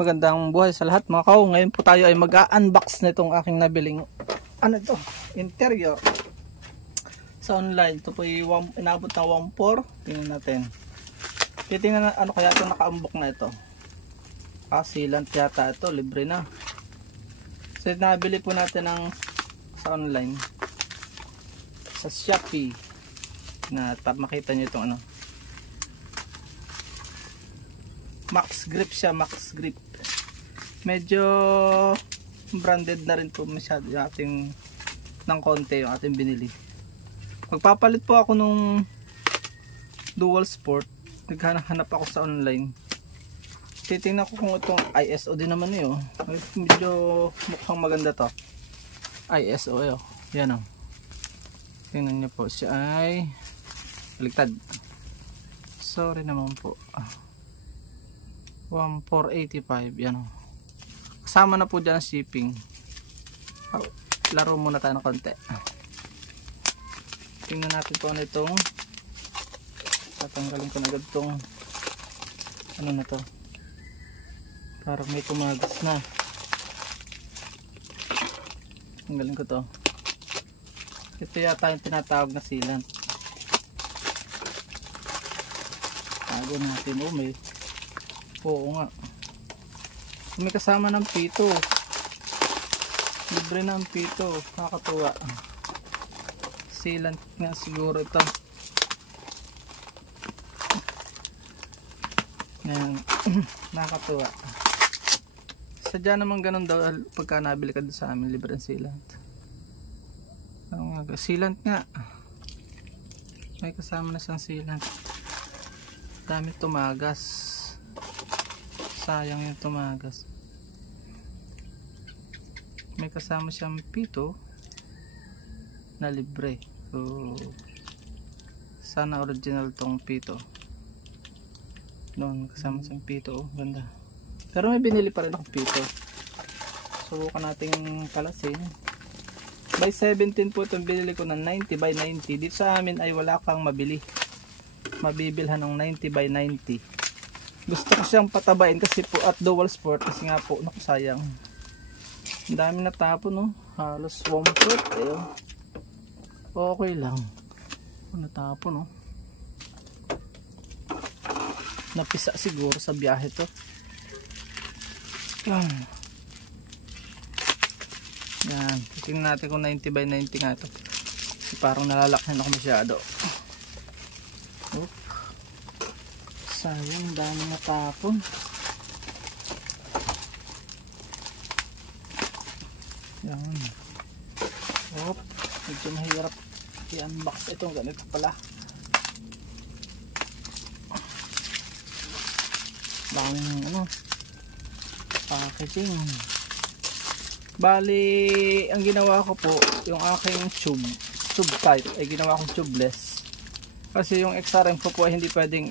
Magandang buhay sa lahat mga kaw. Ngayon po tayo ay mag-unbox nitong aking nabiling interior sa online. Ito po yung inabot na 1.4. Tingnan natin. Titingnan na ano kaya ito naka-unbox na ito. Sealant yata ito, libre na. So nabili po natin sa online sa Shopee na makita nyo itong Max Grip siya, Max Grip. Medyo branded na rin po masyado yung ating ng konti yung ating binili. Magpapalit po ako nung Dual Sport. Naghanap ako sa online. Titingnan ko kung itong ISO din naman eh. Medyo mukhang maganda to. ISO eh. Yan o. Tingnan nyo po. Siya ay baligtad. Sorry naman po. 1,485. Yan o. Kasama na po dyan ang shipping. Laro muna tayo ng konti. Tingnan natin po ano itong tatanggalin ko na agad itong ano na to. Parang may tumagas na. Tanggalin ko to. Ito yata yung tinatawag na sealant. Tago natin. May oo nga. May kasama ng pito. Libre na ang pito. Nakakatuwa. Sealant nga siguro ito. Ayan. Nakakatuwa. Sadya naman ganun daw pagka nabili ka sa amin, libre ang sealant. Sealant nga. May kasama na siyang sealant. Dami tumagas. Sayang yung tumagas. May kasama siyang pito na libre. So sana original tong pito. Noon kasama siyang pito. Ganda. Pero may binili pa rin akong pito. Subukan nating kalasin. By 17 po itong binili ko ng 90 by 90. Dito sa amin ay wala kang mabili. Mabibilhan ng 90 by 90. Gusto ko siyang patabain kasi po at Dual Sport kasi nga po naku sayang. Ang dami natapon no. Halos 1/4 eh. Okay lang. Natapon no. Napisa siguro sa biyahe to. Yan. Yan. Tingnan natin kung 90 by 90 nga ito. Parang nalalakhan ako masyado. Oop. Sayang, dami natapon. Yan. Oop. Medyo mahirap i-unbox itong ganito pala. Daming packaging. Bali, ang ginawa ko po, yung aking tube type ay ginawa kong tubeless. Kasi yung XRM po ay hindi pwedeng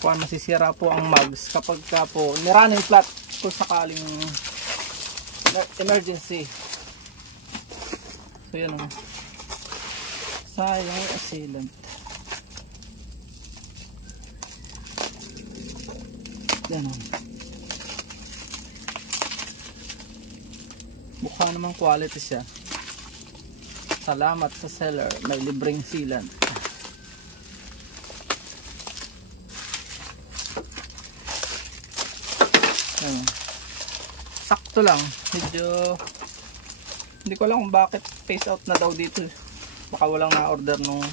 kung masisira po ang mugs kapag ka po nirunning flat kung sakaling emergency. So yan o. Sayang yung sealant. Yan o. Mukhang naman quality siya. Salamat sa seller. May libreng sealant. Ayan. Sakto lang. Medyo hindi ko alam kung bakit phase out na daw dito. Baka walang na-order nung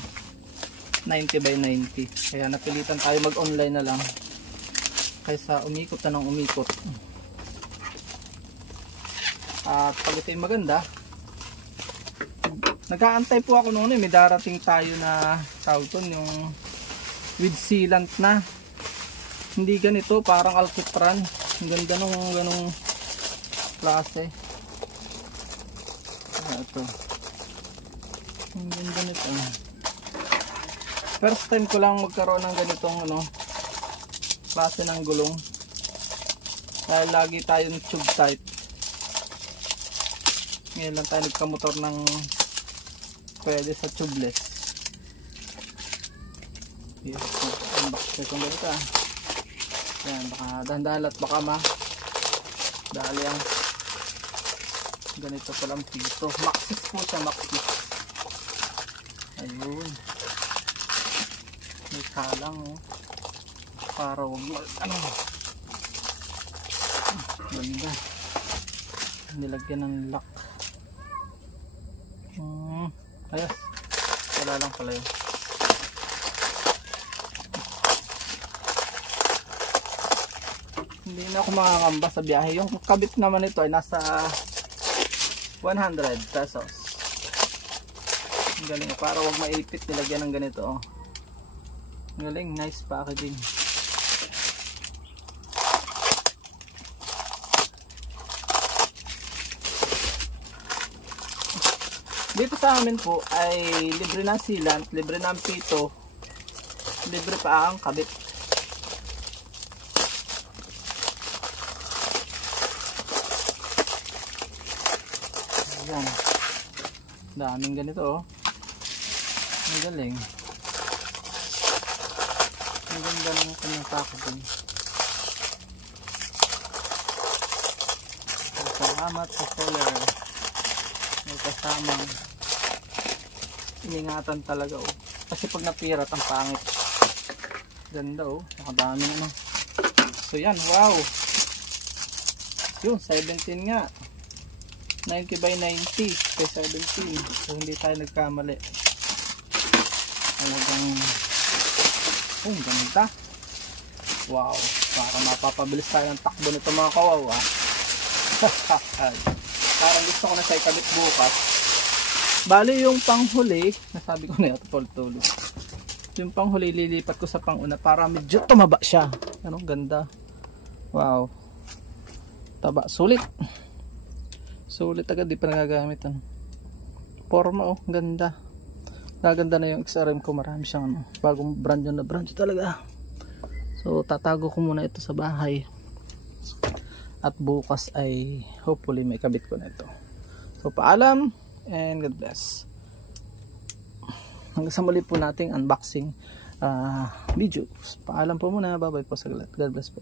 90 by 90. Kaya napilitan tayo mag-online na lang. Kaysa umikot na ng umikot. At pag ito yung maganda, nag-aantay po ako noon may darating tayo na tawag doon yung with sealant na. Hindi ganito, parang alkitran. Ang ganda nung ganong klase. Ito. Ang ganda nito. First time ko lang magkaroon ng ganitong klase ng gulong. Dahil lagi tayong tube type. Ngayon lang tayo nagkamotor ng pwede sa tubeless. Yes, unbox ko itong ganito. Yan, baka dahan-dahan at baka dali ang ganito palang pito. Maxis po siya, Maxis. Ayun. May kalang para wag ano. Ganda. Nilagyan ng lock. Ayos. Wala lang pala yun. Hindi na ako makakamba sa biyahe. Yung kabit naman ito ay nasa 100 pesos. Ang galing. Para wag maipit, nilagyan ng ganito. Oh. Ang galing. Nice packaging. Dito sa amin po ay libre ng sealant, libre ng pito, libre pa ang kabit. Ayan. Daming ganito oh. Ang galing. Ang ganda ng kanyang packaging. Salamat sa seller. May kasamang iningatan talaga oh. Kasi pag napirat ang pangit. Ganda oh. Nakadami naman. So yan, wow. Yun, 17 nga. 90 by 90 kay 17. So hindi tayo nagkamali. Talagang ganda. Wow. Para mapapabilis tayo ng takbo nito mga kawawa. Parang gusto ko na siya ikabit bukas. Bali yung panghuli, nasabi ko na ito tulog. Yung panghuli lilipat ko sa panguna para medyo tumaba siya. Anong ganda. Wow. Taba, sulit. Sulit agad, di pa nagagamit. Forma oh, ganda. Gaganda na yung XRM ko, marami siyang bagong brand yun na brand talaga. So tatago ko muna ito sa bahay. At bukas ay hopefully may kabit ko na ito. So paalam and God bless. Hanggang sa muli po nating unboxing video. Paalam po muna. Bye bye po sa God bless po.